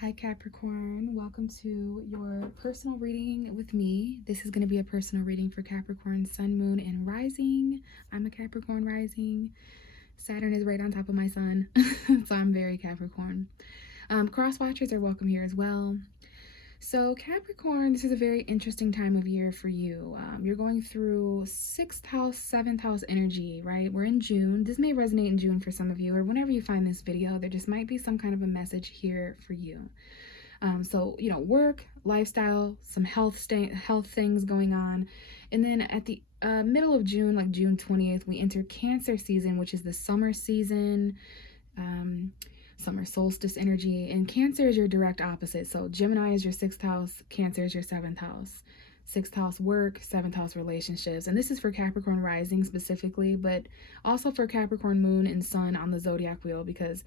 Hi Capricorn, welcome to your personal reading with me. This is going to be a personal reading for Capricorn, Sun, Moon, and Rising. I'm a Capricorn rising. Saturn is right on top of my sun, so I'm very Capricorn. Cross watchers are welcome here as well. So Capricorn, this is a very interesting time of year for you. You're going through 6th house, 7th house energy, right? We're in June. This may resonate in June for some of you, or whenever you find this video, there just might be some kind of a message here for you. So, work, lifestyle, some health things going on. And then at the middle of June, like June 20th, we enter Cancer season, which is the summer season, summer solstice energy. And Cancer is your direct opposite. So Gemini is your 6th house, Cancer is your 7th house. 6th house work, 7th house relationships. And this is for Capricorn rising specifically, but also for Capricorn moon and sun on the zodiac wheel, because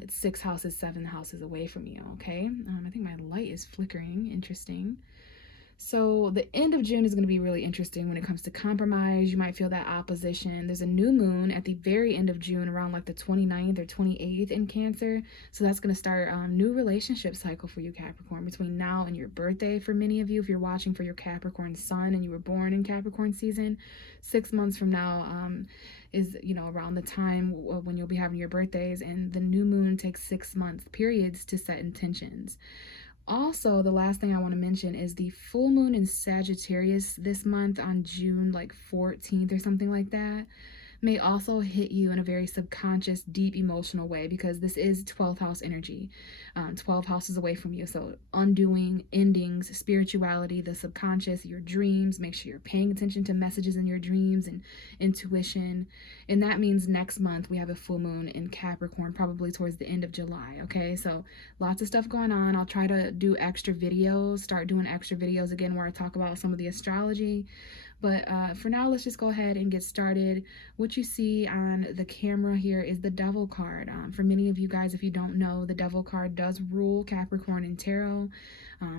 it's 6 houses, 7 houses away from you, okay? I think my light is flickering. Interesting. So the end of June is going to be really interesting when it comes to compromise. You might feel that opposition. There's a new moon at the very end of June, around like the 29th or 28th in Cancer. So that's going to start a new relationship cycle for you, Capricorn, between now and your birthday. For many of you, if you're watching for your Capricorn sun and you were born in Capricorn season, 6 months from now is, around the time when you'll be having your birthdays. And the new moon takes 6 month periods to set intentions. Also, the last thing I want to mention is the full moon in Sagittarius this month on June like 14th or something like that may also hit you in a very subconscious, deep emotional way, because this is 12th house energy, 12 houses away from you. So undoing, endings, spirituality, the subconscious, your dreams. Make sure you're paying attention to messages in your dreams and intuition. And that means next month we have a full moon in Capricorn, probably towards the end of July. Okay, so lots of stuff going on. I'll try to do extra videos, start doing extra videos again where I talk about some of the astrology. But for now, let's just go ahead and get started. What you see on the camera here is the Devil card. For many of you guys, if you don't know, the Devil card does rule Capricorn in tarot,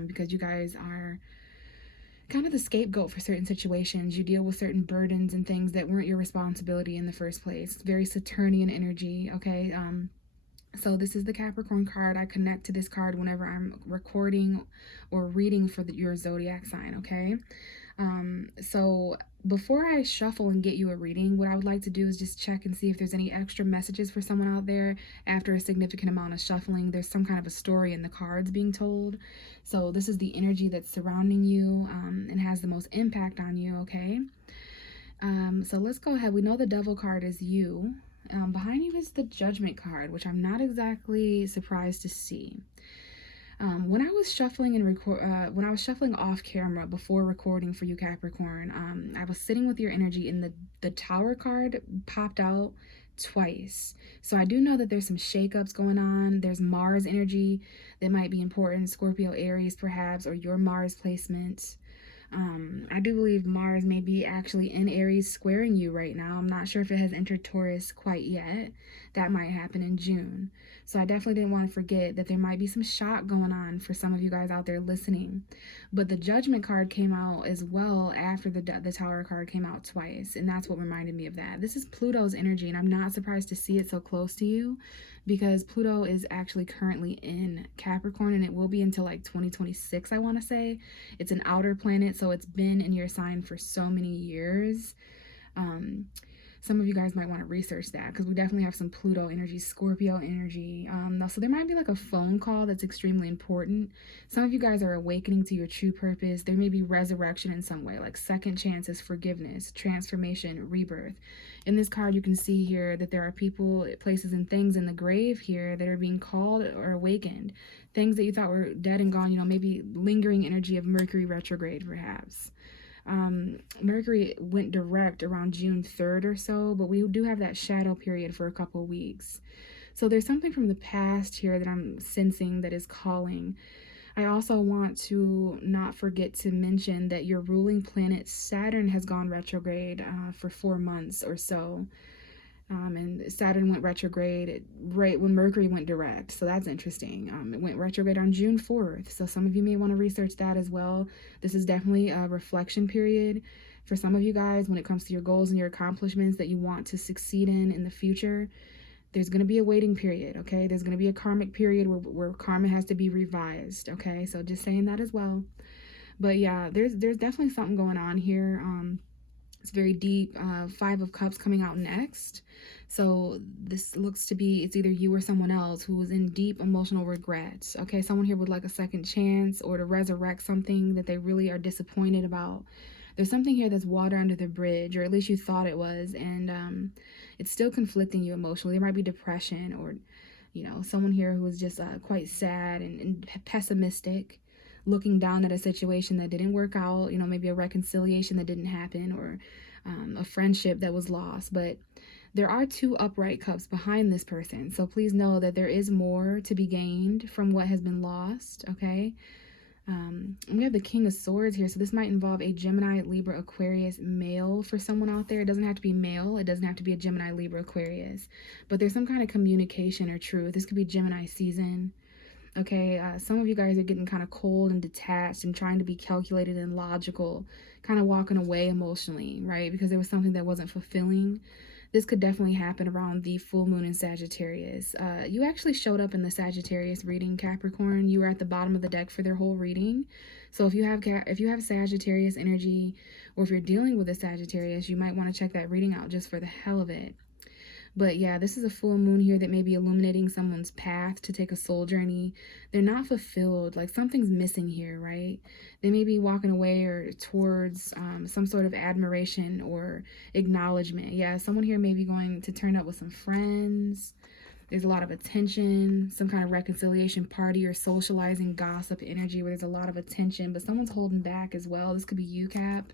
because you guys are kind of the scapegoat for certain situations. You deal with certain burdens and things that weren't your responsibility in the first place. Very Saturnian energy, okay? So this is the Capricorn card. I connect to this card whenever I'm recording or reading for your zodiac sign, okay? So before I shuffle and get you a reading, what I would like to do is just check and see if there's any extra messages for someone out there. After a significant amount of shuffling, there's some kind of a story in the cards being told. So this is the energy that's surrounding you and has the most impact on you, okay? So let's go ahead. We know the Devil card is you. Behind you is the Judgment card, which I'm not exactly surprised to see. When I was shuffling and when I was shuffling off camera before recording for you, Capricorn, I was sitting with your energy, and the Tower card popped out twice. So I do know that there's some shakeups going on. There's Mars energy that might be important, Scorpio, Aries, perhaps, or your Mars placement. I do believe Mars may be actually in Aries squaring you right now. I'm not sure if it has entered Taurus quite yet. That might happen in June. So I definitely didn't want to forget that there might be some shock going on for some of you guys out there listening. But the Judgment card came out as well after the Tower card came out twice. And that's what reminded me of that. This is Pluto's energy, and I'm not surprised to see it so close to you, because Pluto is actually currently in Capricorn, and it will be until like 2026, I want to say. It's an outer planet, so it's been in your sign for so many years. Some of you guys might want to research that, because we definitely have some Pluto energy, Scorpio energy. So there might be like a phone call that's extremely important. Some of you guys are awakening to your true purpose. There may be resurrection in some way, like second chances, forgiveness, transformation, rebirth. In this card, you can see here that there are people, places, and things in the grave here that are being called or awakened. Things that you thought were dead and gone, maybe lingering energy of Mercury retrograde, perhaps. Mercury went direct around June 3rd or so, but we do have that shadow period for a couple of weeks. So there's something from the past here that I'm sensing that is calling. I also want to not forget to mention that your ruling planet Saturn has gone retrograde for 4 months or so. And Saturn went retrograde right when Mercury went direct. So that's interesting. It went retrograde on June 4th. So some of you may want to research that as well. This is definitely a reflection period for some of you guys when it comes to your goals and your accomplishments that you want to succeed in the future. there's going to be a waiting period, okay? There's going to be a karmic period where karma has to be revised, okay? So just saying that as well. But yeah, there's definitely something going on here. It's very deep. Five of Cups coming out next. So this looks to be, it's either you or someone else who is in deep emotional regret. Okay, someone here would like a second chance or to resurrect something that they really are disappointed about. There's something here that's water under the bridge, or at least you thought it was, and it's still conflicting you emotionally. There might be depression, or someone here who is just quite sad and pessimistic, looking down at a situation that didn't work out, maybe a reconciliation that didn't happen, or a friendship that was lost. But there are two upright cups behind this person, so please know that there is more to be gained from what has been lost, okay? We have the King of Swords here, so this might involve a Gemini, Libra, Aquarius male for someone out there. It doesn't have to be male. It doesn't have to be a Gemini, Libra, Aquarius. But there's some kind of communication or truth. This could be Gemini season. Okay, some of you guys are getting kind of cold and detached and trying to be calculated and logical, kind of walking away emotionally, right? Because there was something that wasn't fulfilling. This could definitely happen around the full moon in Sagittarius. You actually showed up in the Sagittarius reading, Capricorn. You were at the bottom of the deck for their whole reading. So if you have Sagittarius energy, or if you're dealing with a Sagittarius, you might want to check that reading out just for the hell of it. But yeah, this is a full moon here that may be illuminating someone's path to take a soul journey. They're not fulfilled, like something's missing here, right? They may be walking away or towards some sort of admiration or acknowledgement. Yeah, someone here may be going to turn up with some friends. There's a lot of attention, some kind of reconciliation party or socializing gossip energy where there's a lot of attention, but someone's holding back as well. This could be you, Cap,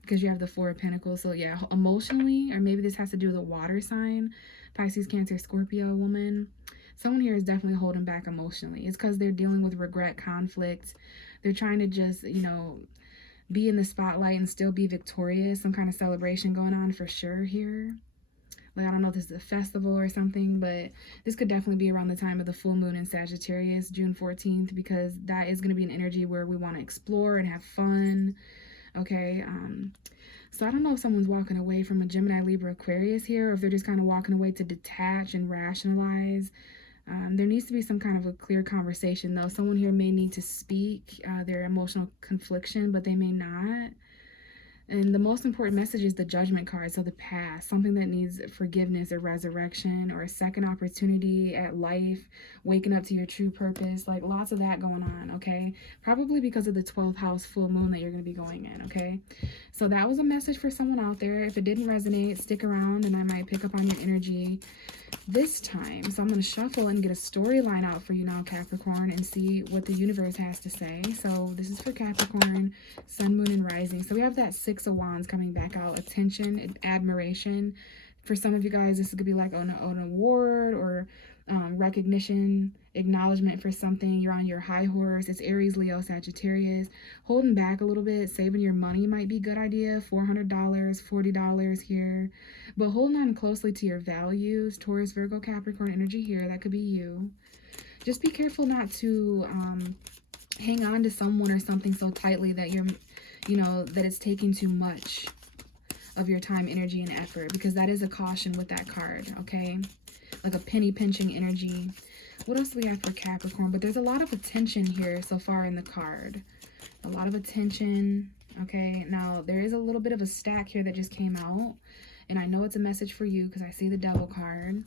because you have the Four of Pentacles. So yeah, emotionally, or maybe this has to do with a water sign, Pisces, Cancer, Scorpio woman. Someone here is definitely holding back emotionally. It's because they're dealing with regret, conflict. They're trying to just, be in the spotlight and still be victorious. Some kind of celebration going on for sure here. Like, I don't know if this is a festival or something, but this could definitely be around the time of the full moon in Sagittarius, June 14th, because that is going to be an energy where we want to explore and have fun. Okay, so I don't know if someone's walking away from a Gemini, Libra, Aquarius here, or if they're just kind of walking away to detach and rationalize. There needs to be some kind of a clear conversation, though. Someone here may need to speak their emotional confliction, but they may not. And the most important message is the Judgment card, so the past, something that needs forgiveness or resurrection or a second opportunity at life, waking up to your true purpose, like lots of that going on, okay? Probably because of the 12th house full moon that you're going to be going in, okay? So that was a message for someone out there. If it didn't resonate, stick around and I might pick up on your energy this time. So I'm going to shuffle and get a storyline out for you now, Capricorn, and see what the universe has to say. So this is for Capricorn, Sun, Moon, and Rising. So we have that Six of Wands coming back out, attention and admiration. For some of you guys, this could be like an award or recognition, acknowledgement for something. You're on your high horse. It's Aries, Leo, Sagittarius. Holding back a little bit, saving your money might be a good idea. $400, $40 here. But holding on closely to your values, Taurus, Virgo, Capricorn energy here. That could be you. Just be careful not to hang on to someone or something so tightly that that it's taking too much of your time, energy, and effort, because that is a caution with that card, okay? Like a penny pinching energy. What else do we have for Capricorn? But there's a lot of attention here so far in the card. A lot of attention, okay? Now, there is a little bit of a stack here that just came out, and I know it's a message for you because I see the Devil card.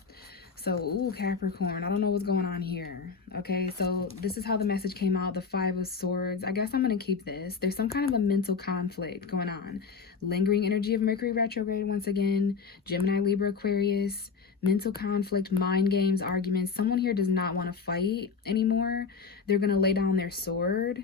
So, ooh, Capricorn, I don't know what's going on here. Okay, so this is how the message came out, the Five of Swords. I guess I'm going to keep this. There's some kind of a mental conflict going on. Lingering energy of Mercury retrograde once again. Gemini, Libra, Aquarius. Mental conflict, mind games, arguments. Someone here does not want to fight anymore. They're going to lay down their sword.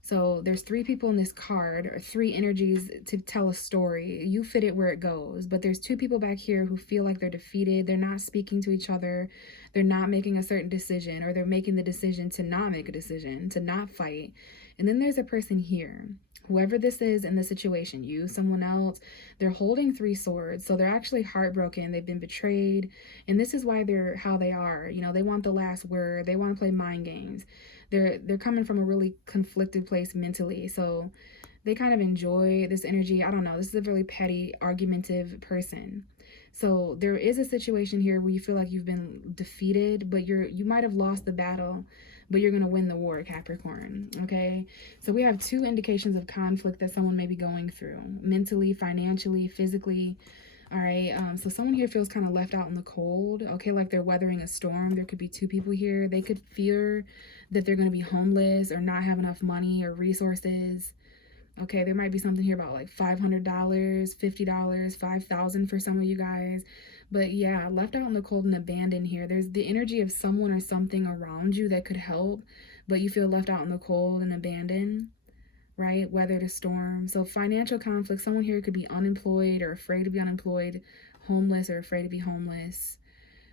So there's three people in this card, or three energies to tell a story. You fit it where it goes. But there's two people back here who feel like they're defeated. They're not speaking to each other. They're not making a certain decision, or they're making the decision to not make a decision, to not fight. And then there's a person here. Whoever this is in the situation, you, someone else, they're holding three swords. So they're actually heartbroken. They've been betrayed. And this is why they're how they are. They want the last word. They want to play mind games. They're coming from a really conflicted place mentally. So they kind of enjoy this energy. I don't know. This is a really petty, argumentative person. So there is a situation here where you feel like you've been defeated, but you might have lost the battle, but you're going to win the war, Capricorn. Okay. So we have two indications of conflict that someone may be going through: mentally, financially, physically. All right. So someone here feels kind of left out in the cold. Okay. Like they're weathering a storm. There could be two people here. They could fear that they're going to be homeless or not have enough money or resources. Okay, there might be something here about like $500, $50, $5,000 for some of you guys. But yeah, left out in the cold and abandoned here. There's the energy of someone or something around you that could help, but you feel left out in the cold and abandoned, right? Weather the storm. So financial conflict, someone here could be unemployed or afraid to be unemployed, homeless or afraid to be homeless.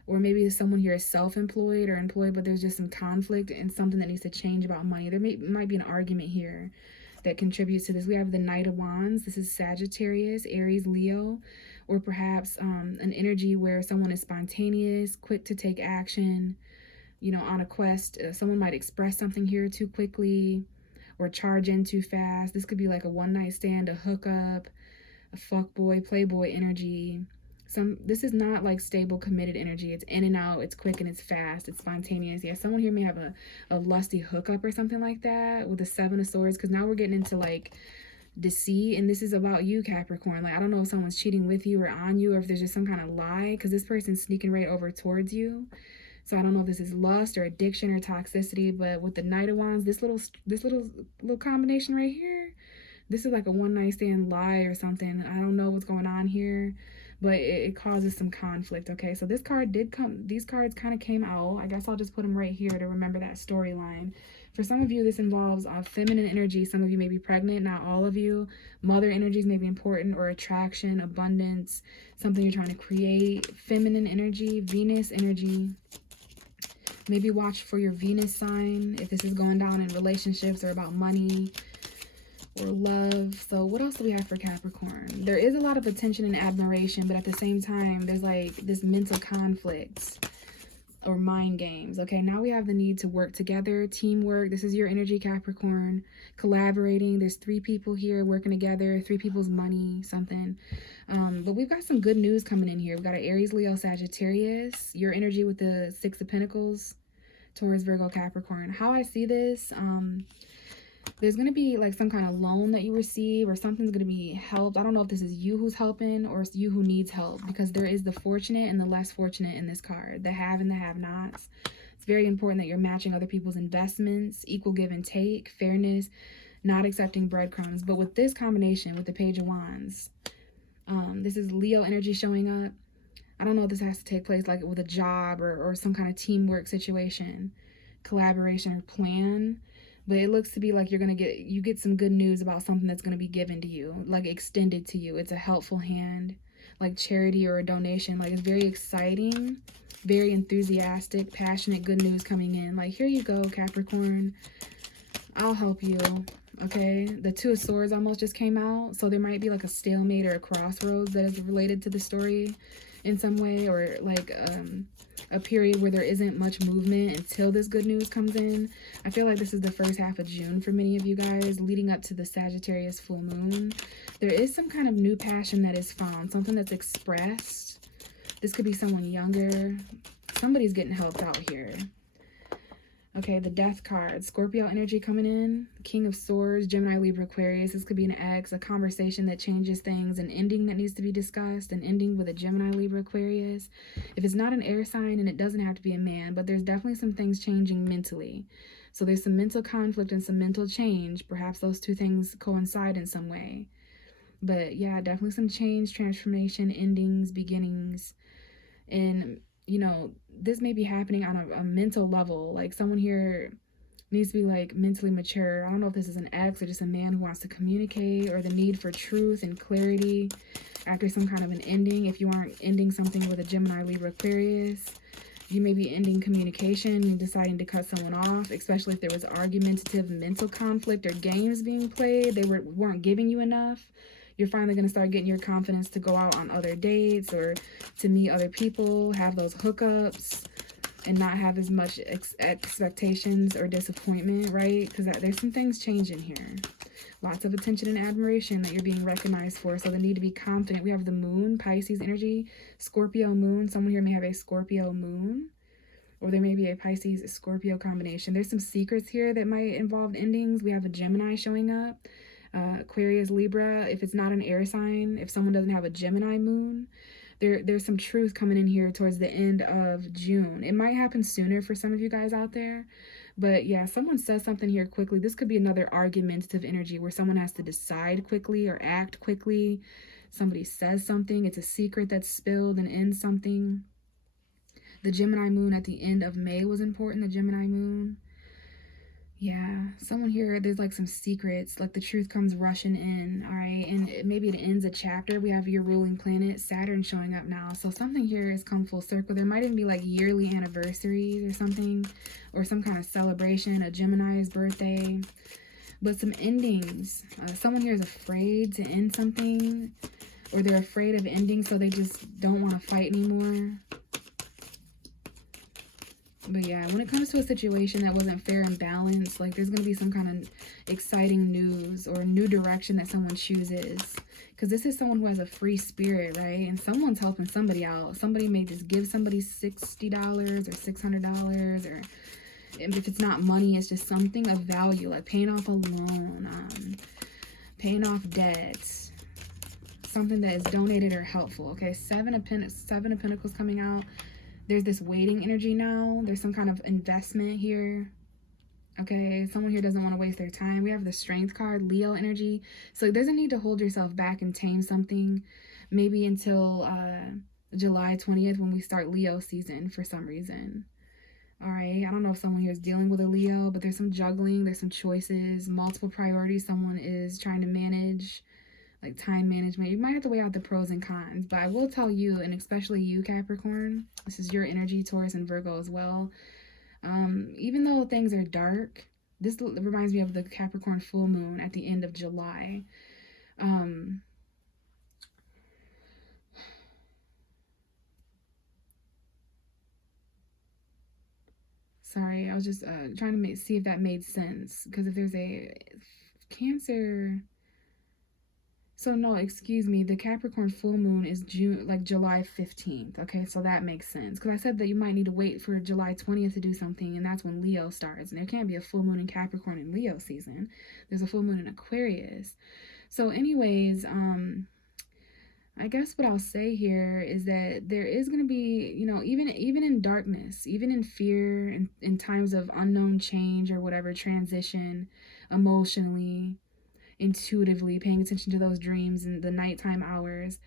Or maybe someone here is self-employed or employed, but there's just some conflict and something that needs to change about money. There might be an argument here that contributes to this. We have the Knight of Wands. This is Sagittarius, Aries, Leo, or perhaps an energy where someone is spontaneous, quick to take action, you know, on a quest. Someone might express something here too quickly or charge in too fast. This could be like a one-night stand, a hookup, a fuckboy, playboy energy. This is not like stable, committed energy. It's in and out, it's quick and it's fast, it's spontaneous. Yeah, someone here may have a lusty hookup or something like that with the Seven of Swords, because now we're getting into like deceit, and this is about you, Capricorn. Like, I don't know if someone's cheating with you or on you, or if there's just some kind of lie, because this person's sneaking right over towards you. So I don't know if this is lust or addiction or toxicity, but with the Knight of Wands, this little combination right here, this is like a one-night stand lie or something. I don't know what's going on here, but it causes some conflict. Okay, so this card did come, these cards kind of came out. I guess I'll just put them right here to remember that storyline. For some of you, this involves feminine energy. Some of you may be pregnant, not all of you. Mother energies may be important, or attraction, abundance, something you're trying to create. Feminine energy, Venus energy. Maybe watch for your Venus sign if this is going down in relationships or about money or love. So what else do we have for Capricorn? There is a lot of attention and admiration, but at the same time, there's like this mental conflict or mind games. Okay, now we have the need to work together, teamwork. This is your energy, Capricorn. Collaborating. There's three people here working together, three people's money, something. But we've got some good news coming in here. We've got an Aries, Leo, Sagittarius. Your energy with the Six of Pentacles, Taurus, Virgo, Capricorn. How I see this, there's going to be like some kind of loan that you receive, or something's going to be helped. I don't know if this is you who's helping or it's you who needs help, because there is the fortunate and the less fortunate in this card, the have and the have-nots. It's very important that you're matching other people's investments, equal give and take, fairness, not accepting breadcrumbs. But with this combination, with the Page of Wands, this is Leo energy showing up. I don't know if this has to take place like with a job or some kind of teamwork situation, collaboration or plan. But it looks to be like you get some good news about something that's going to be given to you, like extended to you. It's a helpful hand, like charity or a donation. Like, it's very exciting, very enthusiastic, passionate, good news coming in. Like, here you go, Capricorn. I'll help you. Okay, the Two of Swords almost just came out. So there might be like a stalemate or a crossroads that is related to the story in some way, or like a period where there isn't much movement until this good news comes in. I feel like this is the first half of June for many of you guys, leading up to the Sagittarius full moon. There is some kind of new passion that is found, something that's expressed. This could be someone younger. Somebody's getting helped out here. Okay, the Death card, Scorpio energy coming in, King of Swords, Gemini, Libra, Aquarius. This could be an ex, a conversation that changes things, an ending that needs to be discussed, an ending with a Gemini, Libra, Aquarius. If it's not an air sign, and it doesn't have to be a man, but there's definitely some things changing mentally. So there's some mental conflict and some mental change. Perhaps those two things coincide in some way. But yeah, definitely some change, transformation, endings, beginnings. And you know, this may be happening on a mental level. Like, someone here needs to be like mentally mature. I don't know if this is an ex or just a man who wants to communicate, or the need for truth and clarity after some kind of an ending. If you aren't ending something with a Gemini, Libra, Aquarius, you may be ending communication and deciding to cut someone off, especially if there was argumentative mental conflict or games being played. They weren't giving you enough. You're finally going to start getting your confidence to go out on other dates or to meet other people, have those hookups, and not have as much expectations or disappointment, right? Because there's some things changing here. Lots of attention and admiration that you're being recognized for. So the need to be confident. We have the moon, Pisces energy, Scorpio moon. Someone here may have a Scorpio moon, or there may be a Pisces Scorpio combination. There's some secrets here that might involve endings. We have a Gemini showing up, Aquarius, Libra. If it's not an air sign, if someone doesn't have a Gemini moon, there's some truth coming in here towards the end of June. It might happen sooner for some of you guys out there, but yeah, someone says something here quickly. This could be another argumentative energy where someone has to decide quickly or act quickly. Somebody says something, it's a secret that's spilled and ends something. The Gemini moon at the end of May was important, the Gemini moon. Yeah, someone here, there's like some secrets, like the truth comes rushing in, all right? And maybe it ends a chapter. We have your ruling planet, Saturn, showing up now. So something here has come full circle. There might even be like yearly anniversaries or something, or some kind of celebration, a Gemini's birthday. But some endings. Someone here is afraid to end something, or they're afraid of ending, so they just don't want to fight anymore. But yeah, when it comes to a situation that wasn't fair and balanced, like there's going to be some kind of exciting news or new direction that someone chooses. Because this is someone who has a free spirit, right? And someone's helping somebody out. Somebody may just give somebody $60 or $600, or if it's not money, it's just something of value, like paying off a loan, paying off debts, something that is donated or helpful. Okay, Seven of Pentacles coming out. There's this waiting energy now. There's some kind of investment here. Okay, someone here doesn't want to waste their time. We have the Strength card, Leo energy. So there's a need to hold yourself back and tame something. Maybe until July 20th when we start Leo season for some reason. All right, I don't know if someone here is dealing with a Leo, but there's some juggling. There's some choices, multiple priorities someone is trying to manage. Like time management. You might have to weigh out the pros and cons, but I will tell you, and especially you, Capricorn, this is your energy, Taurus and Virgo as well. Even though things are dark, this reminds me of the Capricorn full moon at the end of July. Sorry, I was just trying to see if that made sense, because if there's a Cancer... So no, excuse me, the Capricorn full moon is July 15th. Okay, so that makes sense. Because I said that you might need to wait for July 20th to do something, and that's when Leo starts. And there can't be a full moon in Capricorn in Leo season. There's a full moon in Aquarius. So anyways, I guess what I'll say here is that there is going to be, you know, even in darkness, even in fear, in times of unknown change or whatever, transition, emotionally, intuitively, paying attention to those dreams in the nighttime hours,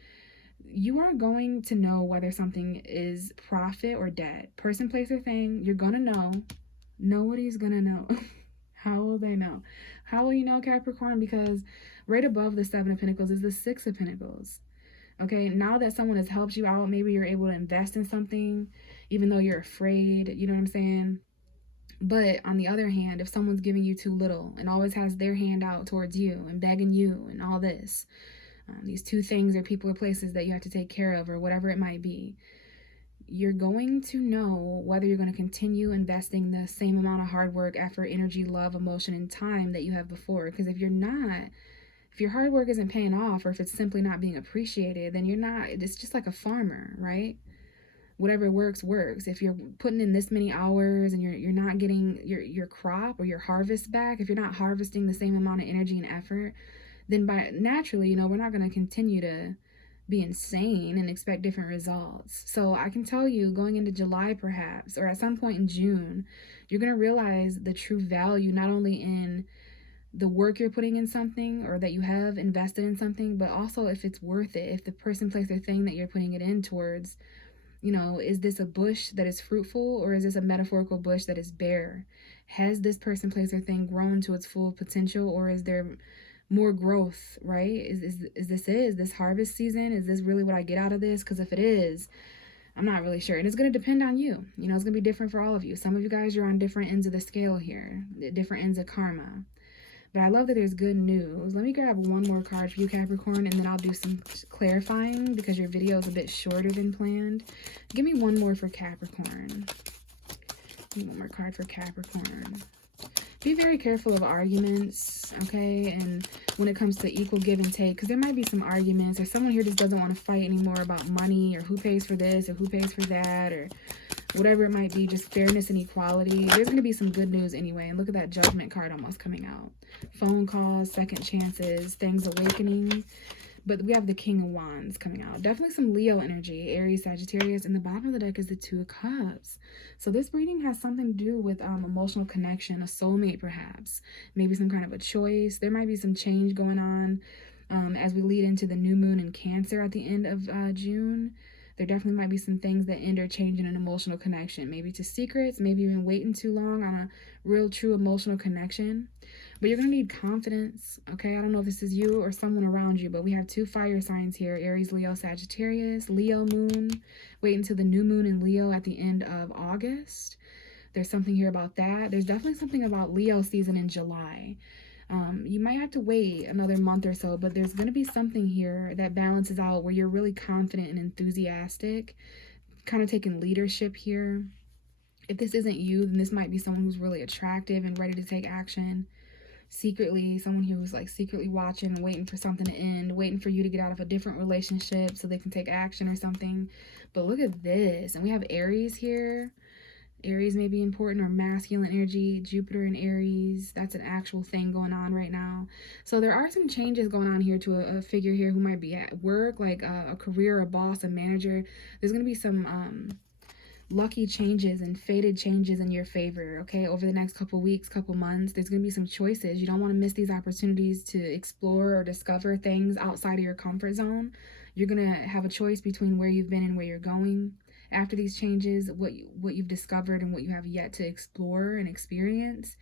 you are going to know whether something is profit or debt. Person, place, or thing, you're gonna know. Nobody's gonna know. How will they know? How will you know, Capricorn? Because right above the Seven of Pentacles is the Six of Pentacles. Okay, now that someone has helped you out, maybe you're able to invest in something, even though you're afraid, you know what I'm saying? But on the other hand, if someone's giving you too little and always has their hand out towards you and begging you and all this, these two things or people or places that you have to take care of or whatever it might be, you're going to know whether you're going to continue investing the same amount of hard work, effort, energy, love, emotion, and time that you have before. Because if you're not, if your hard work isn't paying off, or if it's simply not being appreciated, then you're not, it's just like a farmer, right? Whatever works. If you're putting in this many hours and you're not getting your crop or your harvest back, if you're not harvesting the same amount of energy and effort, then naturally, you know, we're not going to continue to be insane and expect different results. So I can tell you, going into July perhaps, or at some point in June, you're going to realize the true value, not only in the work you're putting in something or that you have invested in something, but also if it's worth it, if the person, place, or thing that you're putting it in towards, you know, is this a bush that is fruitful, or is this a metaphorical bush that is bare? Has this person, place, or thing grown to its full potential, or is there more growth, right? Is this harvest season? Is this really what I get out of this? Because if it is, I'm not really sure. And it's going to depend on you. You know, it's going to be different for all of you. Some of you guys are on different ends of the scale here, different ends of karma. But I love that there's good news. Let me grab one more card for you, Capricorn, and then I'll do some clarifying because your video is a bit shorter than planned. Give me one more for Capricorn. Give me one more card for Capricorn. Be very careful of arguments, okay? And when it comes to equal give and take, because there might be some arguments, or someone here just doesn't want to fight anymore about money, or who pays for this, or who pays for that, or whatever it might be, just fairness and equality. There's going to be some good news anyway. And look at that Judgment card almost coming out. Phone calls, second chances, things awakening. But we have the King of Wands coming out. Definitely some Leo energy, Aries, Sagittarius. And the bottom of the deck is the Two of Cups. So this reading has something to do with emotional connection, a soulmate perhaps. Maybe some kind of a choice. There might be some change going on as we lead into the new moon in Cancer at the end of June. There definitely might be some things that end or change in an emotional connection. Maybe to secrets, maybe even waiting too long on a real, true emotional connection. But you're going to need confidence, okay? I don't know if this is you or someone around you, but we have two fire signs here, Aries, Leo, Sagittarius, Leo moon. Wait until the new moon in Leo at the end of August. There's something here about that. There's definitely something about Leo season in July. You might have to wait another month or so, but there's going to be something here that balances out where you're really confident and enthusiastic, kind of taking leadership here. If this isn't you, then this might be someone who's really attractive and ready to take action. Secretly, someone here who's like secretly watching and waiting for something to end, waiting for you to get out of a different relationship so they can take action or something. But look at this. And we have Aries here. Aries may be important, or masculine energy, Jupiter and Aries. That's an actual thing going on right now. So there are some changes going on here to a figure here who might be at work, like a career, a boss, a manager. There's going to be some lucky changes and fated changes in your favor, okay? Over the next couple weeks, couple months, there's going to be some choices. You don't want to miss these opportunities to explore or discover things outside of your comfort zone. You're going to have a choice between where you've been and where you're going. After these changes, what you've discovered and what you have yet to explore and experience.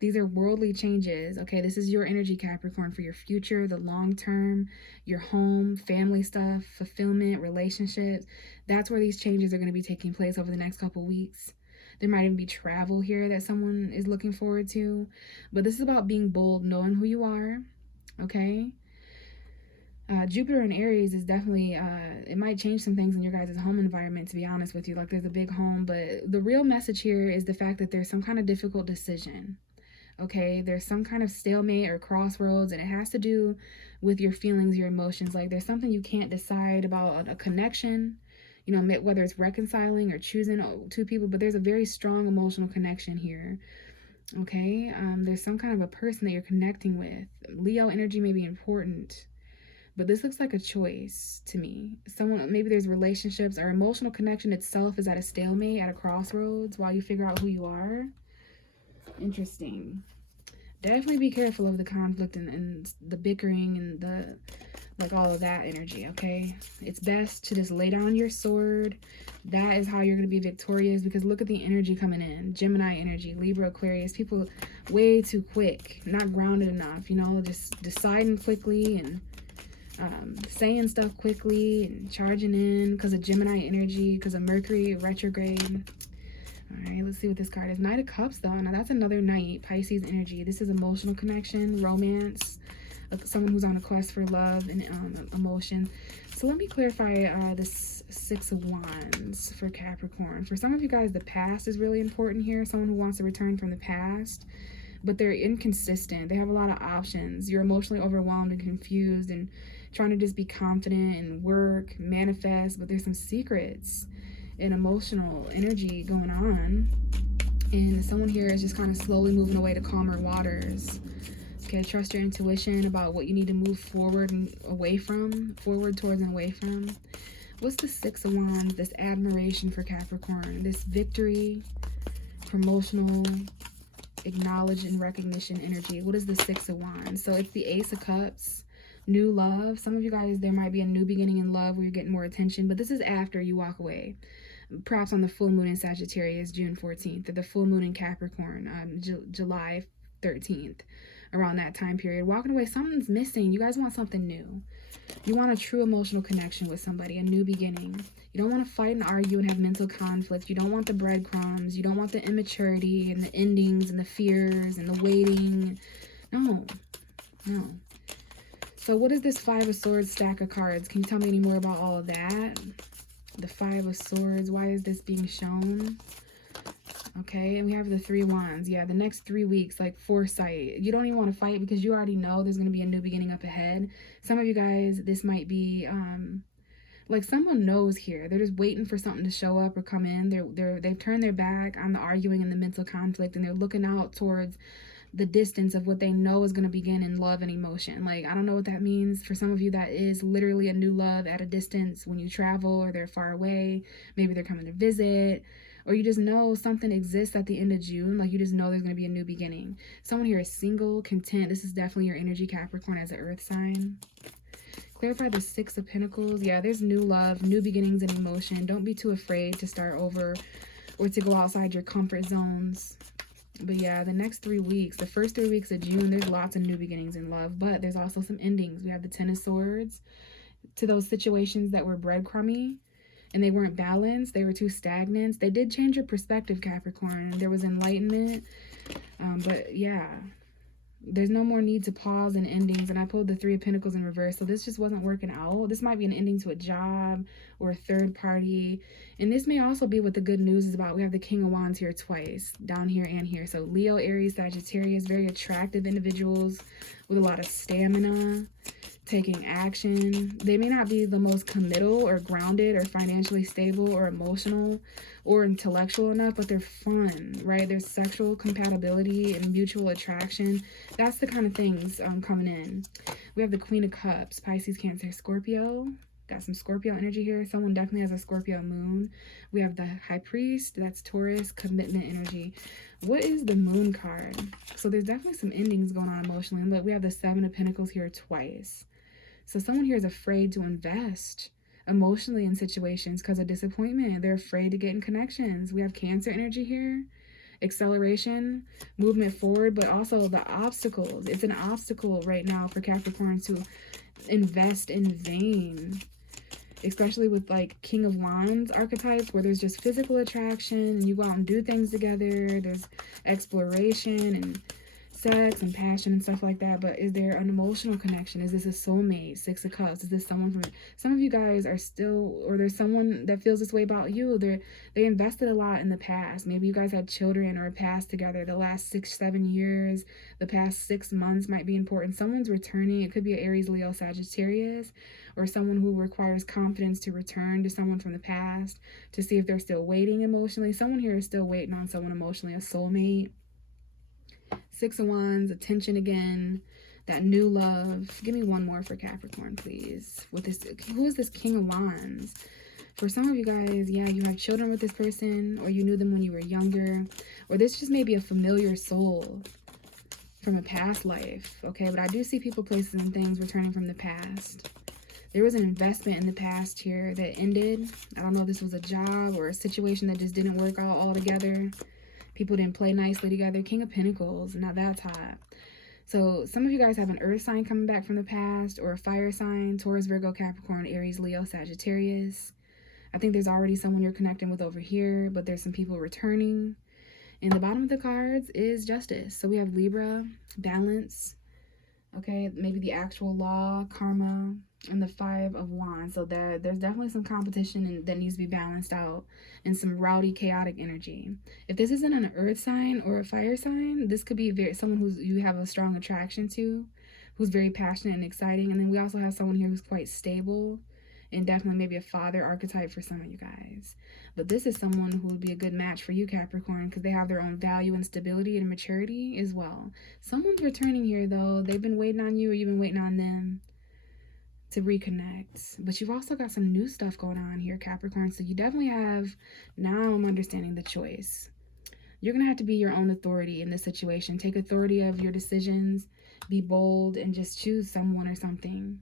These are worldly changes, okay? This is your energy, Capricorn, for your future, the long term, your home, family stuff, fulfillment, relationships. That's where these changes are going to be taking place over the next couple weeks. There might even be travel here that someone is looking forward to. But this is about being bold, knowing who you are, okay? Jupiter and Aries is definitely, it might change some things in your guys' home environment, to be honest with you. Like, there's a big home, but the real message here is the fact that there's some kind of difficult decision. Okay, there's some kind of stalemate or crossroads, and it has to do with your feelings, your emotions. Like, there's something you can't decide about, a connection, you know, whether it's reconciling or choosing two people, but there's a very strong emotional connection here. Okay, there's some kind of a person that you're connecting with. Leo energy may be important, but this looks like a choice to me. Someone, maybe there's relationships or emotional connection itself is at a stalemate, at a crossroads while you figure out who you are. Interesting. Definitely be careful of the conflict and the bickering and the, like, all of that energy, okay? It's best to just lay down your sword. That is how you're going to be victorious, because look at the energy coming in. Gemini energy, Libra, Aquarius. People way too quick, not grounded enough, you know, just deciding quickly and saying stuff quickly and charging in because of Gemini energy, because of Mercury retrograde. All right, let's see what this card is. Knight of Cups, though. Now, that's another knight, Pisces energy. This is emotional connection, romance, someone who's on a quest for love and emotion. So let me clarify this Six of Wands for Capricorn. For some of you guys, the past is really important here. Someone who wants to return from the past, but they're inconsistent. They have a lot of options. You're emotionally overwhelmed and confused and trying to just be confident and work, manifest, but there's some secrets and emotional energy going on, and someone here is just kind of slowly moving away to calmer waters. Okay, trust your intuition about what you need to move forward and away from, forward towards and away from. What's the Six of Wands? This admiration for Capricorn, this victory, promotional, acknowledge and recognition energy. What is the Six of Wands? So it's the Ace of Cups, new love. Some of you guys, there might be a new beginning in love where you're getting more attention, but this is after you walk away. Perhaps on the full moon in Sagittarius, June 14th, or the full moon in Capricorn, July 13th, around that time period. Walking away, something's missing. You guys want something new. You want a true emotional connection with somebody, a new beginning. You don't want to fight and argue and have mental conflict. You don't want the breadcrumbs. You don't want the immaturity and the endings and the fears and the waiting. No, no. So what is this Five of Swords stack of cards? Can you tell me any more about all of that? The Five of Swords, why is this being shown? Okay, and we have the 3 wands. Yeah, the next 3 weeks, like foresight. You don't even want to fight because you already know there's going to be a new beginning up ahead. Some of you guys, this might be like someone knows here. They're just waiting for something to show up or come in. They've turned their back on the arguing and the mental conflict, and they're looking out towards the distance of what they know is going to begin in love and emotion. Like, I don't know what that means. For some of you, that is literally a new love at a distance when you travel or they're far away. Maybe they're coming to visit, or you just know something exists at the end of June. Like, you just know there's going to be a new beginning. Someone here is single, content. This is definitely your energy, Capricorn, as an earth sign. Clarify the 6 of Pentacles. Yeah, there's new love, new beginnings and emotion. Don't be too afraid to start over or to go outside your comfort zones. But yeah, the next 3 weeks, the first 3 weeks of June, there's lots of new beginnings in love, but there's also some endings. We have the 10 of Swords to those situations that were breadcrumby and they weren't balanced. They were too stagnant. They did change your perspective, Capricorn. There was enlightenment. But yeah, there's no more need to pause and endings. And I pulled the 3 of Pentacles in reverse. So this just wasn't working out. This might be an ending to a job or a third party. And this may also be what the good news is about. We have the King of Wands here twice, down here and here. So Leo, Aries, Sagittarius, very attractive individuals with a lot of stamina, taking action. They may not be the most committal or grounded or financially stable or emotional or intellectual enough, but they're fun, right? There's sexual compatibility and mutual attraction. That's the kind of things coming in. We have the Queen of Cups, Pisces, Cancer, Scorpio. Got some Scorpio energy here. Someone definitely has a Scorpio moon. We have the High Priest. That's Taurus, commitment energy. What is the Moon card? So there's definitely some endings going on emotionally. Look, we have the 7 of Pentacles here twice. So someone here is afraid to invest emotionally in situations because of disappointment. They're afraid to get in connections. We have Cancer energy here. Acceleration, movement forward, but also the obstacles. It's an obstacle right now for Capricorn to invest in vain, especially with like King of Wands archetypes where there's just physical attraction and you go out and do things together. There's exploration and sex and passion and stuff like that, but is there an emotional connection? Is this a soulmate? 6 of Cups. Is this someone from some of you guys are still, or there's someone that feels this way about you? They invested a lot in the past. Maybe you guys had children or a past together the last 6-7 years. The past 6 months might be important. Someone's returning. It could be an Aries, Leo, Sagittarius, or someone who requires confidence to return to someone from the past to see if they're still waiting emotionally. Someone here is still waiting on someone emotionally, a soulmate. 6 of Wands, attention again, that new love. Give me one more for Capricorn, please. With this, who is this King of Wands? For some of you guys, yeah, you have children with this person, or you knew them when you were younger, or this just may be a familiar soul from a past life, okay? But I do see people, places, and things returning from the past. There was an investment in the past here that ended. I don't know if this was a job or a situation that just didn't work out altogether. People didn't play nicely together. King of Pentacles. Now that's hot. So some of you guys have an earth sign coming back from the past, or a fire sign. Taurus, Virgo, Capricorn, Aries, Leo, Sagittarius. I think there's already someone you're connecting with over here, but there's some people returning. And the bottom of the cards is Justice. So we have Libra, balance. Okay, maybe the actual law, karma, and the 5 of Wands. So there's definitely some competition and that needs to be balanced out, and some rowdy, chaotic energy. If this isn't an earth sign or a fire sign, this could be someone who's you have a strong attraction to, who's very passionate and exciting. And then we also have someone here who's quite stable, and definitely maybe a father archetype for some of you guys. But this is someone who would be a good match for you, Capricorn, because they have their own value and stability and maturity as well. Someone's returning here, though. They've been waiting on you, or you've been waiting on them to reconnect. But you've also got some new stuff going on here, Capricorn. So you definitely have, now I'm understanding the choice. You're going to have to be your own authority in this situation. Take authority of your decisions. Be bold and just choose someone or something.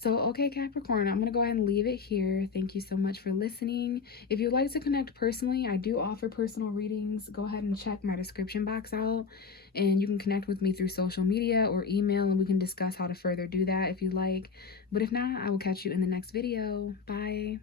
So, okay, Capricorn, I'm going to go ahead and leave it here. Thank you so much for listening. If you'd like to connect personally, I do offer personal readings. Go ahead and check my description box out, and you can connect with me through social media or email, and we can discuss how to further do that if you like. But if not, I will catch you in the next video. Bye.